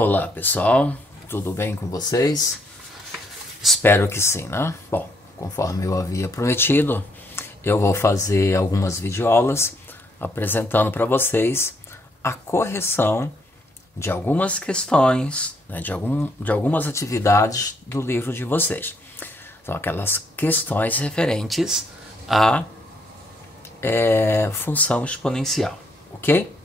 Olá pessoal, tudo bem com vocês? Espero que sim, né? Bom, conforme eu havia prometido, eu vou fazer algumas videoaulas apresentando para vocês a correção de algumas questões, né, de algumas atividades do livro de vocês. São aquelas questões referentes à função exponencial, ok?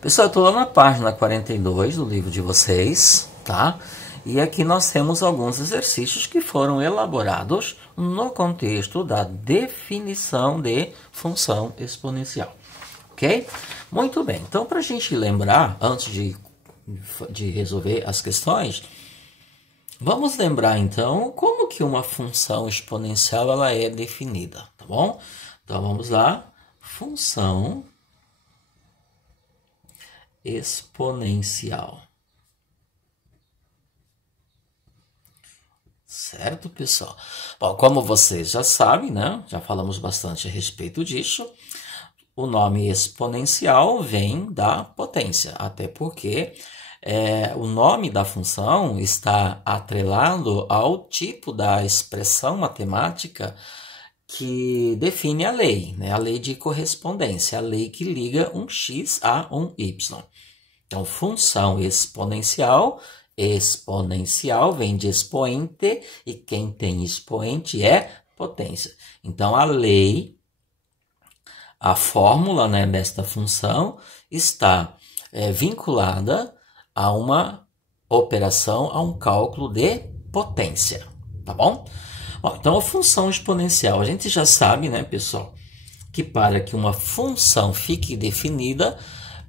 Pessoal, eu estou lá na página 42 do livro de vocês, tá? E aqui nós temos alguns exercícios que foram elaborados no contexto da definição de função exponencial, ok? Muito bem, então para a gente lembrar, antes de resolver as questões, vamos lembrar então como que uma função exponencial ela é definida, tá bom? Então vamos lá, função exponencial. Certo, pessoal? Bom, como vocês já sabem, né? Já falamos bastante a respeito disso. O nome exponencial vem da potência, até porque o nome da função está atrelado ao tipo da expressão matemática que define a lei, né? A lei de correspondência, a lei que liga um x a um y. Então, função exponencial vem de expoente, e quem tem expoente é potência. Então, a fórmula, né, desta função está vinculada a uma operação, a um cálculo de potência, tá bom? Bom, então, a função exponencial, a gente já sabe, né, pessoal, que para que uma função fique definida,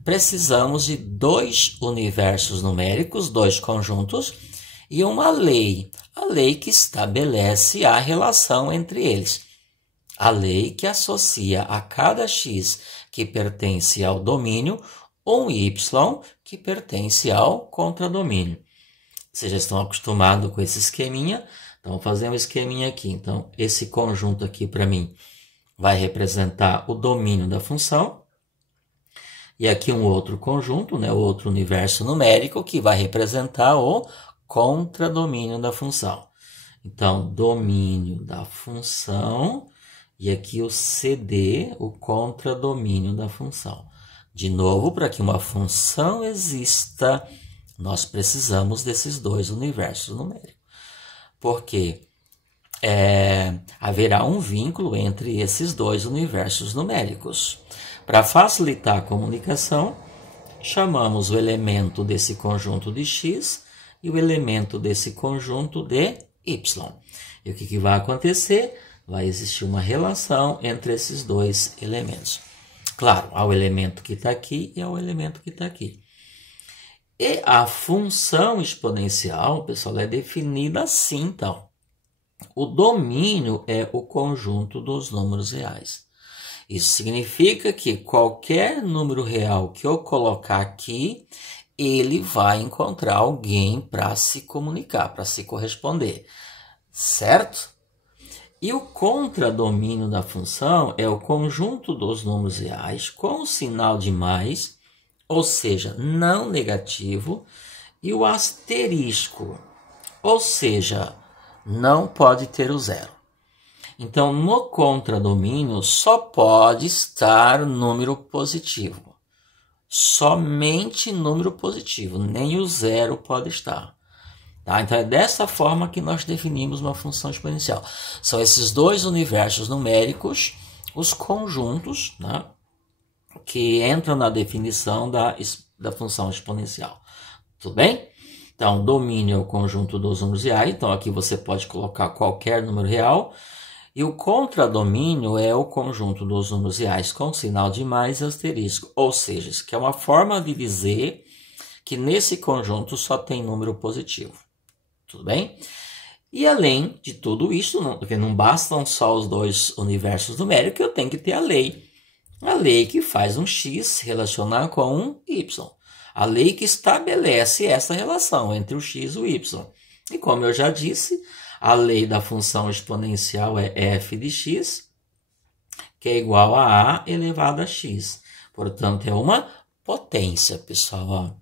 precisamos de dois universos numéricos, dois conjuntos, e uma lei, a lei que estabelece a relação entre eles. A lei que associa a cada x que pertence ao domínio um y que pertence ao contradomínio. Vocês já estão acostumados com esse esqueminha? Então, vou fazer um esqueminha aqui. Então, esse conjunto aqui, para mim, vai representar o domínio da função. E aqui um outro conjunto, né, outro universo numérico, que vai representar o contradomínio da função. Então, domínio da função, e aqui o CD, o contradomínio da função. De novo, para que uma função exista, nós precisamos desses dois universos numéricos. Porque haverá um vínculo entre esses dois universos numéricos. Para facilitar a comunicação, chamamos o elemento desse conjunto de x e o elemento desse conjunto de y. E o que vai acontecer? Vai existir uma relação entre esses dois elementos. Claro, há o elemento que está aqui e há o elemento que está aqui. E a função exponencial, pessoal, é definida assim, então. O domínio é o conjunto dos números reais. Isso significa que qualquer número real que eu colocar aqui, ele vai encontrar alguém para se comunicar, para se corresponder, certo? E o contradomínio da função é o conjunto dos números reais com o sinal de mais, ou seja, não negativo, e o asterisco, ou seja, não pode ter o zero. Então, no contradomínio, só pode estar número positivo. Somente número positivo, nem o zero pode estar. Tá? Então, é dessa forma que nós definimos uma função exponencial. São esses dois universos numéricos, os conjuntos, né, que entram na definição da função exponencial. Tudo bem? Então, domínio é o conjunto dos números reais. Então, aqui você pode colocar qualquer número real. E o contradomínio é o conjunto dos números reais com sinal de mais e asterisco. Ou seja, isso que é uma forma de dizer que nesse conjunto só tem número positivo. Tudo bem? E além de tudo isso, porque não bastam só os dois universos numéricos, eu tenho que ter a lei. A lei que faz um x se relacionar com um y. A lei que estabelece essa relação entre o x e o y. E como eu já disse, a lei da função exponencial é f de x, que é igual a elevado a x. Portanto, é uma potência, pessoal. Ó.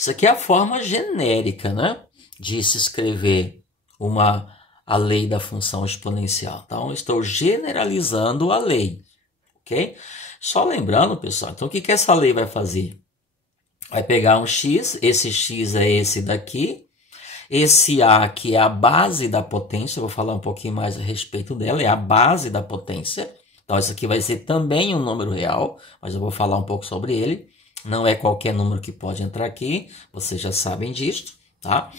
Isso aqui é a forma genérica, né, de se escrever a lei da função exponencial. Então, estou generalizando a lei, ok? Só lembrando, pessoal, então o que essa lei vai fazer? Vai pegar um x, esse x é esse daqui, esse a que é a base da potência, eu vou falar um pouquinho mais a respeito dela, é a base da potência. Então, isso aqui vai ser também um número real, mas eu vou falar um pouco sobre ele. Não é qualquer número que pode entrar aqui, vocês já sabem disso, tá?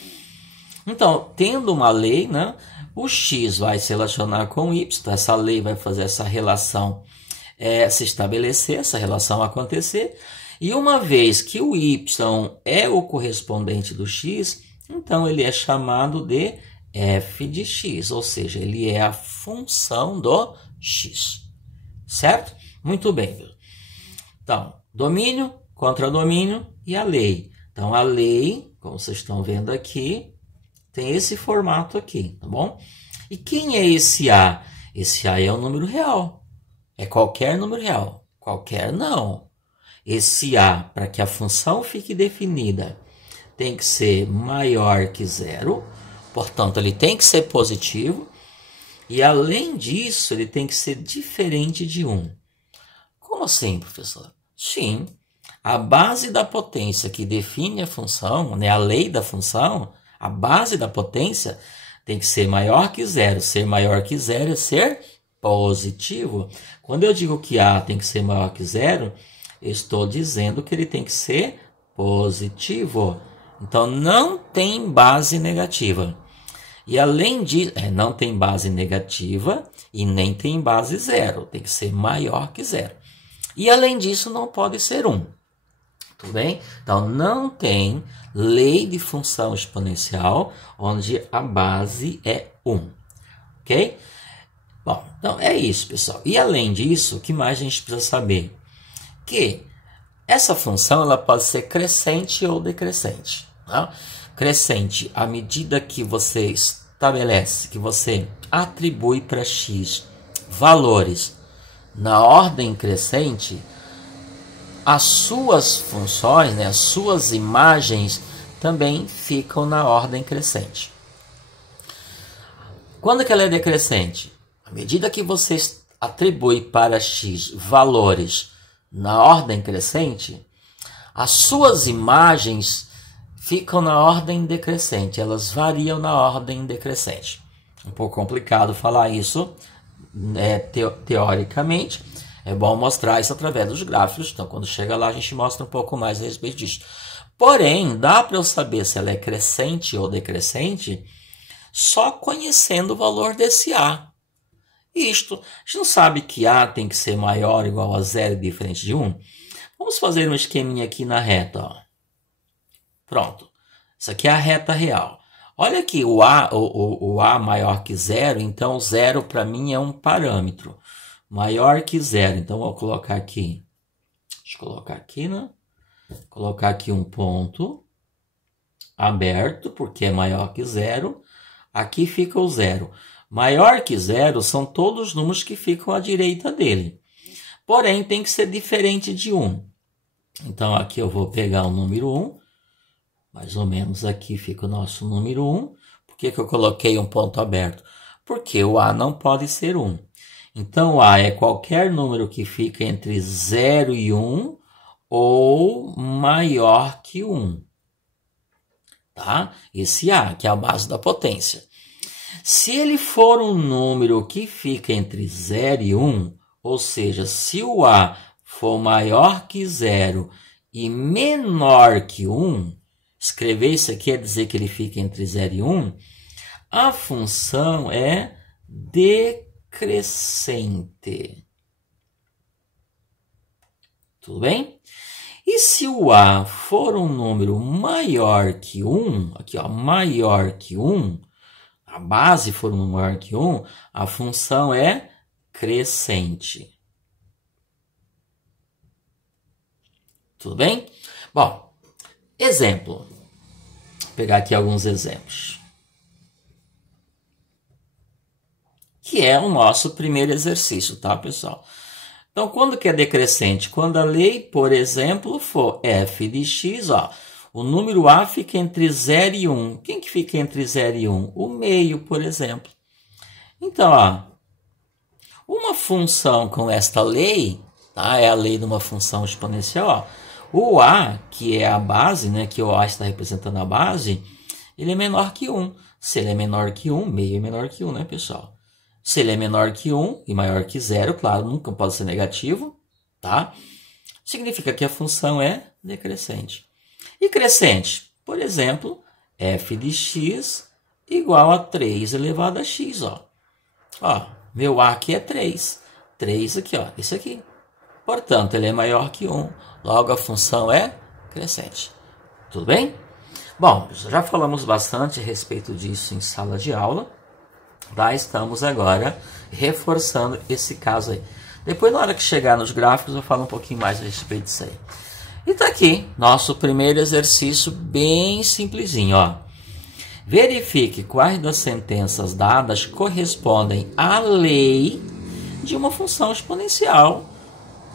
Então, tendo uma lei, né, o x vai se relacionar com o y, essa lei vai fazer essa relação se estabelecer, essa relação acontecer, e uma vez que o y é o correspondente do x, então ele é chamado de f de x, ou seja, ele é a função do x, certo? Muito bem. Então, domínio, contradomínio e a lei. Então, a lei, como vocês estão vendo aqui, tem esse formato aqui, tá bom? E quem é esse A? Esse A é um número real. É qualquer número real. Qualquer não. Esse A, para que a função fique definida, tem que ser maior que zero. Portanto, ele tem que ser positivo. E, além disso, ele tem que ser diferente de 1. Como assim, professor? Sim. A base da potência que define a função, né, a lei da função, a base da potência tem que ser maior que zero. Ser maior que zero é ser positivo. Quando eu digo que A tem que ser maior que zero, eu estou dizendo que ele tem que ser positivo. Então, não tem base negativa. E além disso, não tem base negativa e nem tem base zero. Tem que ser maior que zero. E além disso, não pode ser 1. Tudo bem? Então, não tem lei de função exponencial onde a base é 1. Ok? Bom, então é isso, pessoal. E além disso, o que mais a gente precisa saber? Que essa função ela pode ser crescente ou decrescente. Tá? Crescente, à medida que você estabelece, que você atribui para x valores na ordem crescente, as suas funções, né, as suas imagens também ficam na ordem crescente. Quando que ela é decrescente? À medida que você atribui para x valores na ordem crescente, as suas imagens ficam na ordem decrescente, elas variam na ordem decrescente. Um pouco complicado falar isso teoricamente, é bom mostrar isso através dos gráficos, então quando chega lá a gente mostra um pouco mais a respeito disso. Porém, dá para eu saber se ela é crescente ou decrescente só conhecendo o valor desse A. Isto, a gente não sabe que A tem que ser maior ou igual a zero e diferente de 1? Vamos fazer um esqueminha aqui na reta, ó. Pronto. Isso aqui é a reta real. Olha aqui, o A maior que zero, então zero para mim é um parâmetro. Maior que zero, então vou colocar aqui. Deixa eu colocar aqui, né? Colocar aqui um ponto aberto, porque é maior que zero. Aqui fica o zero. Maior que zero são todos os números que ficam à direita dele. Porém, tem que ser diferente de 1. Então, aqui eu vou pegar o número 1. Mais ou menos aqui fica o nosso número 1. Por que eu coloquei um ponto aberto? Porque o A não pode ser 1. Então, o A é qualquer número que fica entre 0 e 1 ou maior que 1. Tá? Esse A, que é a base da potência. Se ele for um número que fica entre 0 e 1, ou seja, se o A for maior que 0 e menor que 1, escrever isso aqui é dizer que ele fica entre 0 e 1, a função é decrescente. Tudo bem? E se o A for um número maior que 1, aqui ó, maior que 1, a base for um número maior que 1, a função é crescente. Tudo bem? Bom, exemplo. Vou pegar aqui alguns exemplos. Que é o nosso primeiro exercício, tá, pessoal? Então, quando que é decrescente? Quando a lei, por exemplo, for f de x, ó, O número A fica entre 0 e 1. Quem que fica entre 0 e 1? O meio, por exemplo. Então, ó, uma função com esta lei, tá? É a lei de uma função exponencial. Ó. O A, que é a base, né? Que o A está representando a base, ele é menor que 1. Se ele é menor que 1, meio é menor que 1, né, pessoal? Se ele é menor que 1 e maior que 0, claro, nunca pode ser negativo, tá? Significa que a função é decrescente. E crescente, por exemplo, f de x igual a 3 elevado a x, ó. Ó, meu A aqui é 3. 3 aqui, ó, esse aqui. Portanto, ele é maior que 1. Logo, a função é crescente. Tudo bem? Bom, já falamos bastante a respeito disso em sala de aula. Tá? Estamos agora reforçando esse caso aí. Depois, na hora que chegar nos gráficos, eu falo um pouquinho mais a respeito disso aí. E tá aqui, nosso primeiro exercício bem simplesinho, ó. Verifique quais das sentenças dadas correspondem à lei de uma função exponencial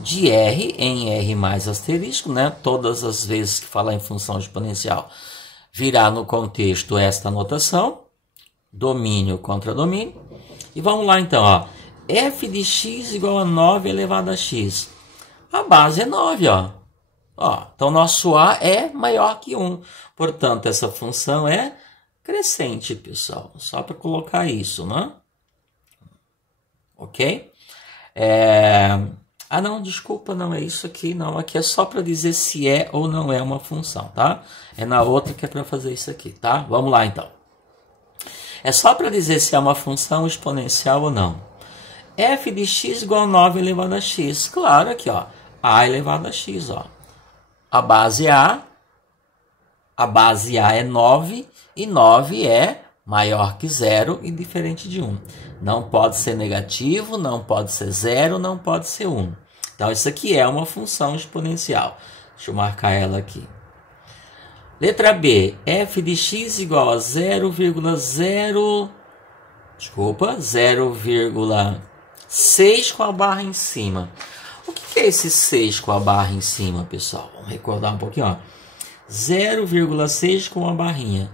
de R em R mais asterisco, né? Todas as vezes que falar em função exponencial, virá no contexto esta notação, domínio contra domínio. E vamos lá então, ó. F de x igual a 9 elevado a x. A base é 9, ó. Ó, então, nosso A é maior que 1. Portanto, essa função é crescente, pessoal. Só para colocar isso, né? Ok? Ah, não, desculpa, não é isso aqui, não. Aqui é só para dizer se é ou não é uma função, tá? É na outra que é para fazer isso aqui, tá? Vamos lá, então. É só para dizer se é uma função exponencial ou não. F de x igual a 9 elevado a x. Claro, aqui, ó. A elevado a x, ó. A base A é 9 e 9 é maior que 0 e diferente de 1. Não pode ser negativo, não pode ser 0, não pode ser 1. Então, isso aqui é uma função exponencial. Deixa eu marcar ela aqui. Letra B, f de x igual a 0,6 com a barra em cima. O que é esse 6 com a barra em cima, pessoal? Vamos recordar um pouquinho, ó. 0,6 com a barrinha.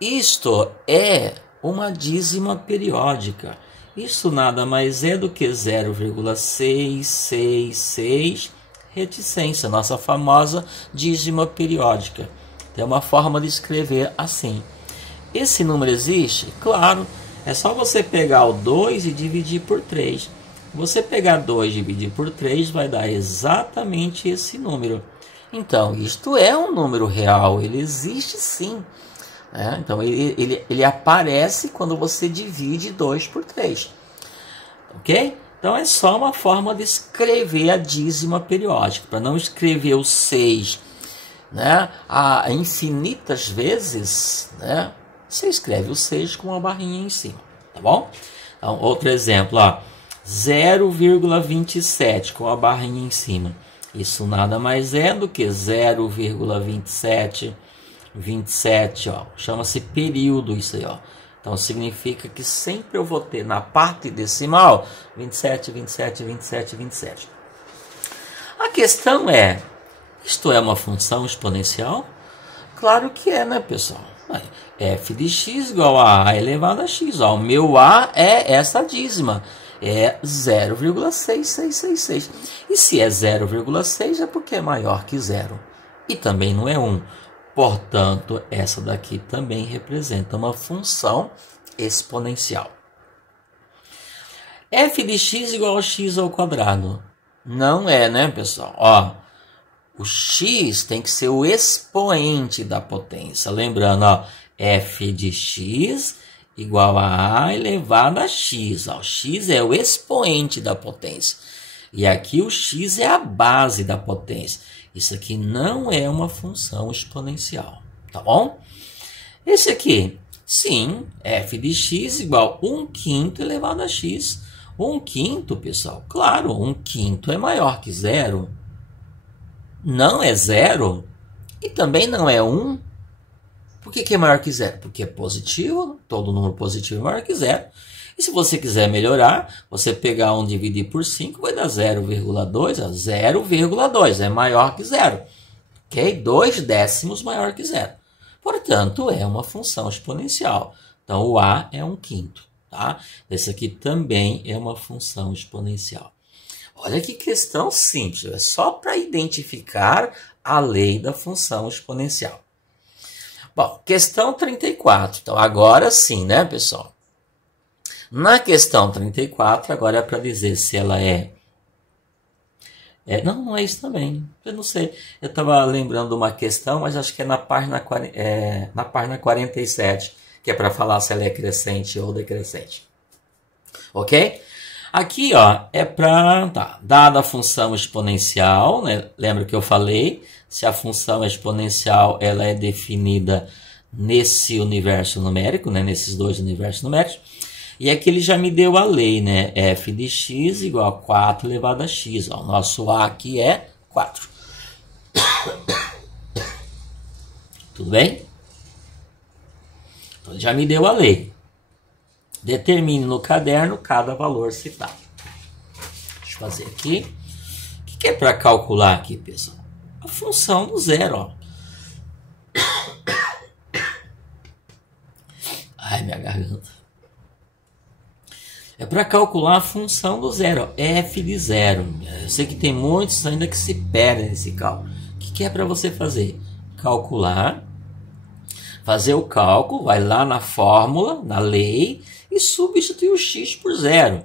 Isto é uma dízima periódica. Isso nada mais é do que 0,666 reticência, nossa famosa dízima periódica. Tem uma forma de escrever assim. Esse número existe? Claro, é só você pegar o 2 e dividir por 3. Você pegar 2 e dividir por 3 vai dar exatamente esse número. Então, isto é um número real, ele existe sim. Então, ele aparece quando você divide 2 por 3. Ok? Então, é só uma forma de escrever a dízima periódica. Para não escrever o 6, né, infinitas vezes, né, você escreve o 6 com uma barrinha em cima. Tá bom? Então, outro exemplo, ó. 0,27 com a barrinha em cima. Isso nada mais é do que 0,27. 27, ó, chama-se período isso aí, ó. Então significa que sempre eu vou ter na parte decimal 27, 27, 27, 27. A questão é, isto é uma função exponencial? Claro que é, né, pessoal? F de x igual a A elevado a x, ó. O meu A é essa dízima, é 0,6666. E se é 0,6 é porque é maior que 0. E também não é 1. Portanto, essa daqui também representa uma função exponencial. F de x igual a x ao quadrado. Não é, né, pessoal? Ó, o x tem que ser o expoente da potência. Lembrando, ó, f de x igual a A elevado a x. Ó, o x é o expoente da potência. E aqui o x é a base da potência. Isso aqui não é uma função exponencial, tá bom? Esse aqui, sim, f de x igual a 1/5 elevado a x. 1/5, pessoal, claro, 1/5 é maior que 0. Não é 0 e também não é 1. Por que é maior que 0? Porque é positivo, todo número positivo é maior que 0. E se você quiser melhorar, você pegar 1 e dividir por 5, vai dar 0,2. 0,2 é maior que 0. ok? 2 décimos maior que zero. Portanto, é uma função exponencial. Então, o A é 1/5, tá? Esse aqui também é uma função exponencial. Olha que questão simples, é só para identificar a lei da função exponencial. Bom, questão 34. Então, agora sim, né, pessoal? Na questão 34, agora é para dizer se ela não, não é isso também. Eu não sei. Eu estava lembrando de uma questão, mas acho que é na página 47, que é para falar se ela é crescente ou decrescente. Ok? Aqui, ó, é para... Tá, dada a função exponencial, né? Lembra que eu falei? Se a função exponencial ela é definida nesse universo numérico, né? Nesses dois universos numéricos. E aqui ele já me deu a lei, né? F de x igual a 4 elevado a x. Ó, o nosso A aqui é 4. Tudo bem? Então, ele já me deu a lei. Determine no caderno cada valor citado. Deixa eu fazer aqui. O que é para calcular aqui, pessoal? A função do zero, ó. Ai, minha garganta. É para calcular a função do zero, ó, f de zero. Eu sei que tem muitos ainda que se perdem nesse cálculo. O que é para você fazer? Calcular, fazer o cálculo, vai lá na fórmula, na lei, e substituir o x por zero.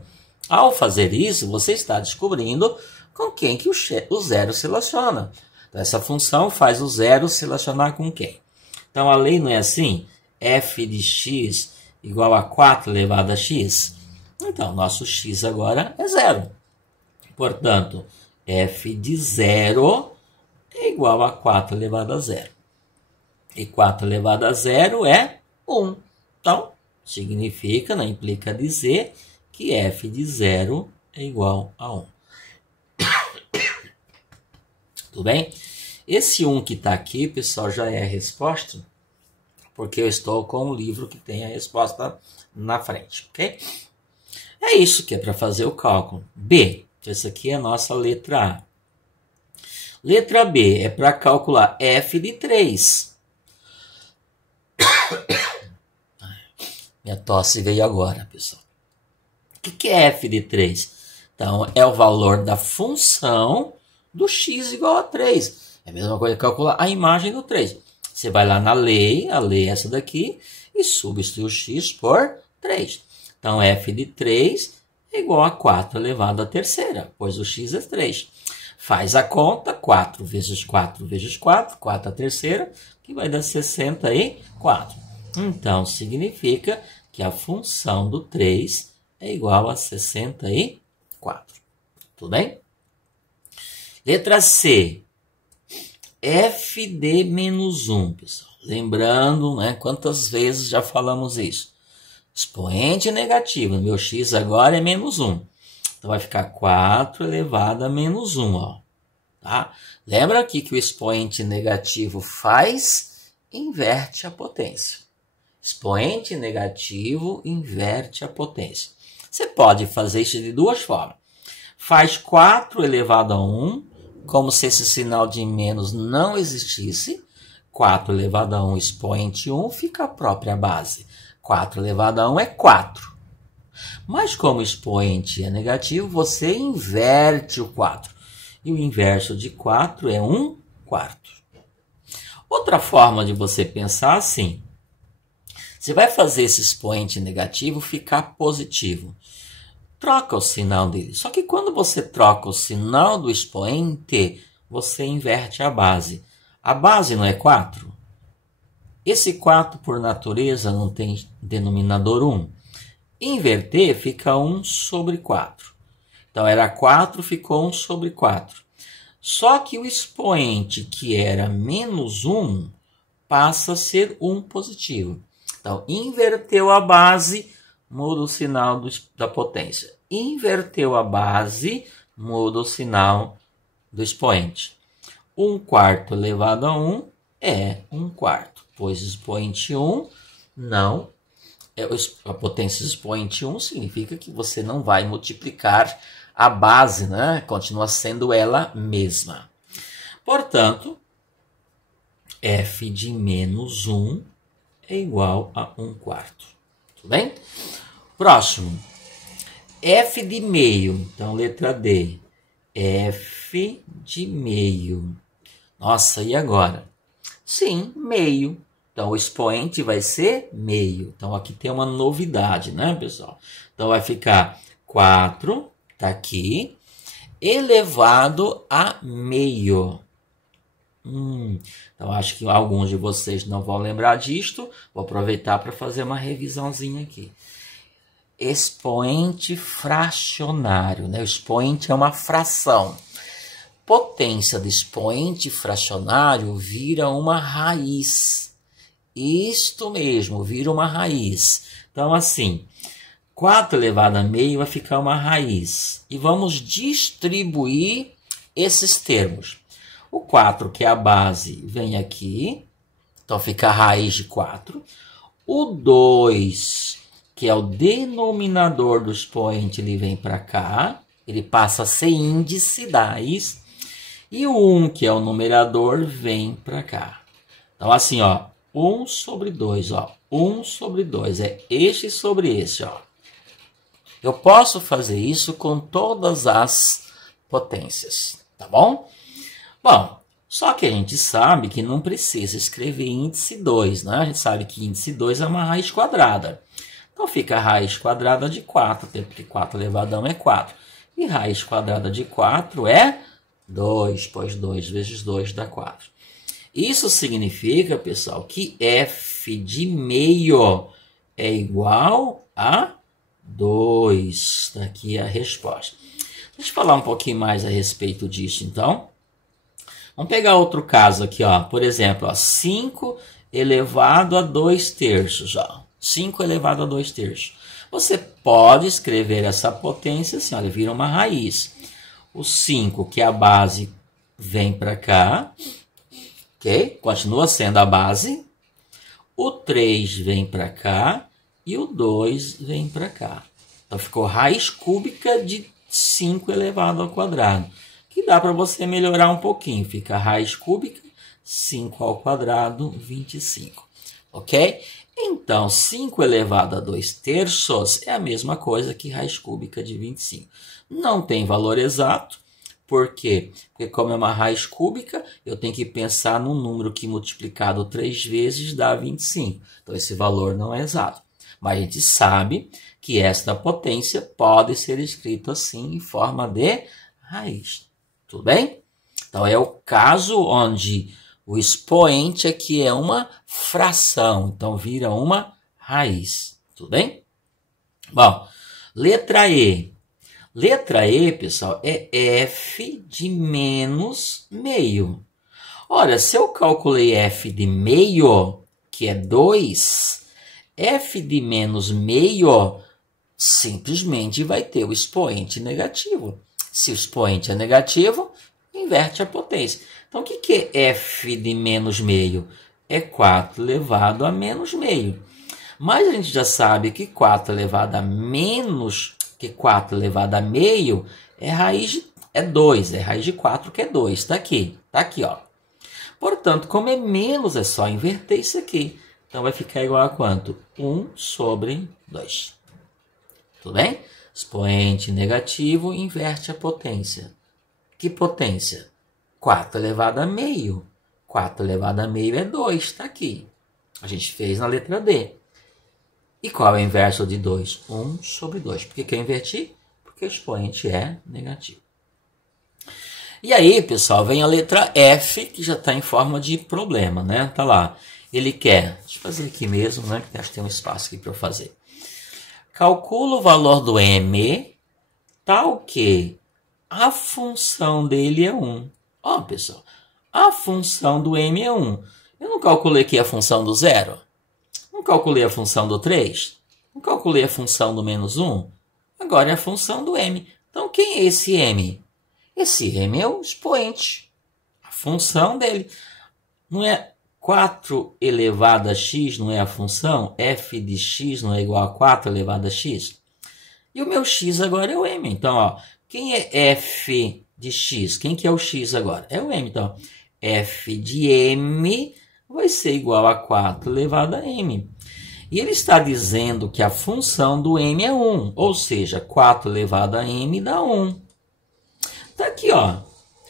Ao fazer isso, você está descobrindo com quem que o zero se relaciona. Então, essa função faz o zero se relacionar com quem? Então, a lei não é assim? F de x igual a 4 elevado a x. Então, nosso x agora é zero. Portanto, f de zero é igual a 4 elevado a zero. E 4 elevado a zero é 1. Então, significa, né, implica dizer que f de zero é igual a 1. Tudo bem? Esse 1 que está aqui, pessoal, já é a resposta, porque eu estou com o livro que tem a resposta na frente, ok? É isso que é para fazer o cálculo. B, essa aqui é a nossa letra A. Letra B é para calcular f de 3. Minha tosse veio agora, pessoal. O que é f de 3? Então, é o valor da função do x igual a 3. É a mesma coisa que calcular a imagem do 3. Você vai lá na lei, a lei é essa daqui, e substitui o x por 3. Então, f de 3 é igual a 4 elevado à terceira, pois o x é 3. Faz a conta, 4 vezes 4 vezes 4, 4 à terceira, que vai dar 64. Então, significa que a função do 3 é igual a 64. Tudo bem? Letra C. F de menos 1, pessoal. Lembrando, né, quantas vezes já falamos isso. Expoente negativo. Meu x agora é menos 1. Então, vai ficar 4 elevado a menos 1. Ó. Tá? Lembra aqui que o expoente negativo inverte a potência. Expoente negativo inverte a potência. Você pode fazer isso de duas formas. Faz 4 elevado a 1, como se esse sinal de menos não existisse. 4 elevado a 1 expoente 1 fica a própria base. 4 elevado a 1 é 4. Mas como o expoente é negativo, você inverte o 4. E o inverso de 4 é 1/4. Outra forma de você pensar assim. Você vai fazer esse expoente negativo ficar positivo. Troca o sinal dele. Só que quando você troca o sinal do expoente, você inverte a base. A base não é 4? Esse 4, por natureza, não tem denominador 1. Inverter fica 1/4. Então, era 4, ficou 1/4. Só que o expoente, que era menos 1, passa a ser 1 positivo. Então, inverteu a base, muda o sinal da potência. Inverteu a base, muda o sinal do expoente. 1/4 elevado a 1 é 1/4, pois expoente 1 não... A potência expoente 1 significa que você não vai multiplicar a base, né? Continua sendo ela mesma. Portanto, f de menos 1 é igual a 1/4. Tudo bem? Próximo. F de meio. Então, letra D. F de meio. Nossa, e agora? Sim, meio. Então, o expoente vai ser meio. Então, aqui tem uma novidade, né, pessoal? Então, vai ficar 4, tá aqui, elevado a meio. Então, acho que alguns de vocês não vão lembrar disto. Vou aproveitar para fazer uma revisãozinha aqui. Expoente fracionário, né? O expoente é uma fração. Potência do expoente fracionário vira uma raiz. Isto mesmo, vira uma raiz. Então, assim, 4 elevado a meio vai ficar uma raiz. E vamos distribuir esses termos. O 4, que é a base, vem aqui. Então, fica a raiz de 4. O 2, que é o denominador do expoente, ele vem para cá. Ele passa a ser índice da raiz. E o 1, que é o numerador, vem para cá. Então, assim, ó, 1 sobre 2, ó. 1 sobre 2, é este sobre esse, ó. Eu posso fazer isso com todas as potências, tá bom? Bom, só que a gente sabe que não precisa escrever índice 2, né? A gente sabe que índice 2 é uma raiz quadrada. Então, fica a raiz quadrada de 4, porque 4 elevado a 1 é 4. E raiz quadrada de 4 é 2, pois 2 vezes 2 dá 4. Isso significa, pessoal, que f de meio é igual a 2. Está aqui a resposta. Deixa eu falar um pouquinho mais a respeito disso, então. Vamos pegar outro caso aqui, ó. Por exemplo, ó, 5 elevado a 2 terços. Ó. 5 elevado a 2 terços. Você pode escrever essa potência assim, olha, vira uma raiz. O 5, que é a base, vem para cá. Ok? Continua sendo a base. O 3 vem para cá. E o 2 vem para cá. Então, ficou raiz cúbica de 5 elevado ao quadrado. Que dá para você melhorar um pouquinho. Fica raiz cúbica, 5 ao quadrado, 25. Ok? Então, 5 elevado a 2 terços é a mesma coisa que raiz cúbica de 25. Não tem valor exato. Por quê? Porque como é uma raiz cúbica, eu tenho que pensar num número que multiplicado 3 vezes dá 25. Então, esse valor não é exato. Mas a gente sabe que esta potência pode ser escrita assim em forma de raiz. Tudo bem? Então, é o caso onde o expoente aqui é uma fração. Então, vira uma raiz. Tudo bem? Bom, letra E. Letra E, pessoal, é f de menos meio. Olha, se eu calculei f de meio, que é 2, f de menos meio simplesmente vai ter o expoente negativo. Se o expoente é negativo, inverte a potência. Então, o que é f de menos meio? É 4 elevado a menos meio. Mas a gente já sabe que 4 elevado a menos, que 4 elevado a meio é raiz de, é 2, é raiz de 4, que é 2. Está aqui, ó. Portanto, como é menos, é só inverter isso aqui. Então, vai ficar igual a quanto? 1 sobre 2. Tudo bem? Expoente negativo inverte a potência. Que potência? 4 elevado a meio. 4 elevado a meio é 2, está aqui. A gente fez na letra D. E qual é o inverso de 2? 1 sobre 2. Por que eu inverti? Porque o expoente é negativo. E aí, pessoal, vem a letra F, que já está em forma de problema, né? Tá lá. Ele quer, deixa eu fazer aqui mesmo, né? Porque acho que tem um espaço aqui para eu fazer. Calcula o valor do M, tal que a função dele é 1. Ó, pessoal, a função do M é 1. Eu não calculei aqui a função do 0? Não calculei a função do 3? Não calculei a função do menos 1? Agora é a função do M. Então, quem é esse M? Esse M é o expoente. A função dele. Não é 4 elevado a x, não é a função? F de x não é igual a 4 elevado a x? E o meu x agora é o M. Então, ó, quem é f de x? Quem que é o x agora? É o M. Então, f de m vai ser igual a 4 elevado a m. E ele está dizendo que a função do m é 1, ou seja, 4 elevado a m dá 1. Está aqui, ó.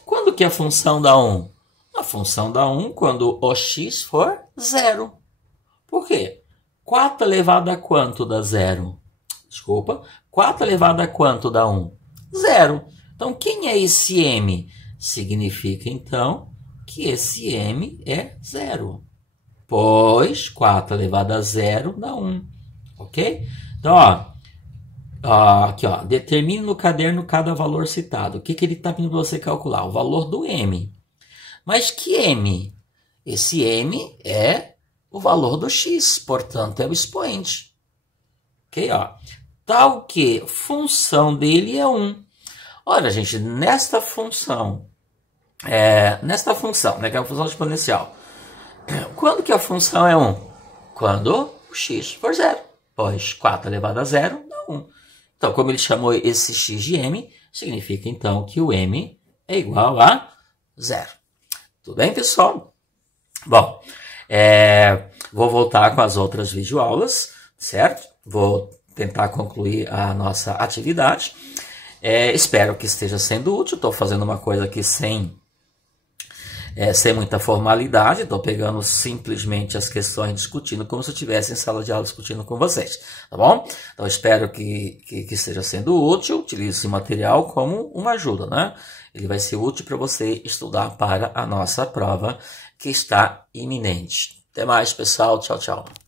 Quando que a função dá 1? A função dá 1 quando o x for 0. Por quê? 4 elevado a quanto dá 0? Desculpa. 4 elevado a quanto dá 1? 0. Então, quem é esse m? Significa, então, que esse m é 0. Pois 4 elevado a 0 dá 1. Ok? Então, aqui, ó. Determine no caderno cada valor citado. O que ele está pedindo para você calcular? O valor do m. Mas que m? Esse m é o valor do x, portanto, é o expoente. Ok? Ó. Tal que função dele é 1. Olha, gente, nesta função, né, que é a função exponencial, quando que a função é 1? Quando o x for 0, pois 4 elevado a 0 dá 1. Então, como ele chamou esse x de m, significa então que o m é igual a 0. Tudo bem, pessoal? Bom, vou voltar com as outras videoaulas, certo? Vou tentar concluir a nossa atividade. Espero que esteja sendo útil. Estou fazendo uma coisa aqui sem muita formalidade. Estou pegando simplesmente as questões, discutindo como se eu estivesse em sala de aula discutindo com vocês. Tá bom? Então, espero que esteja sendo útil. Utilize esse material como uma ajuda, né? Ele vai ser útil para você estudar para a nossa prova que está iminente. Até mais, pessoal. Tchau, tchau.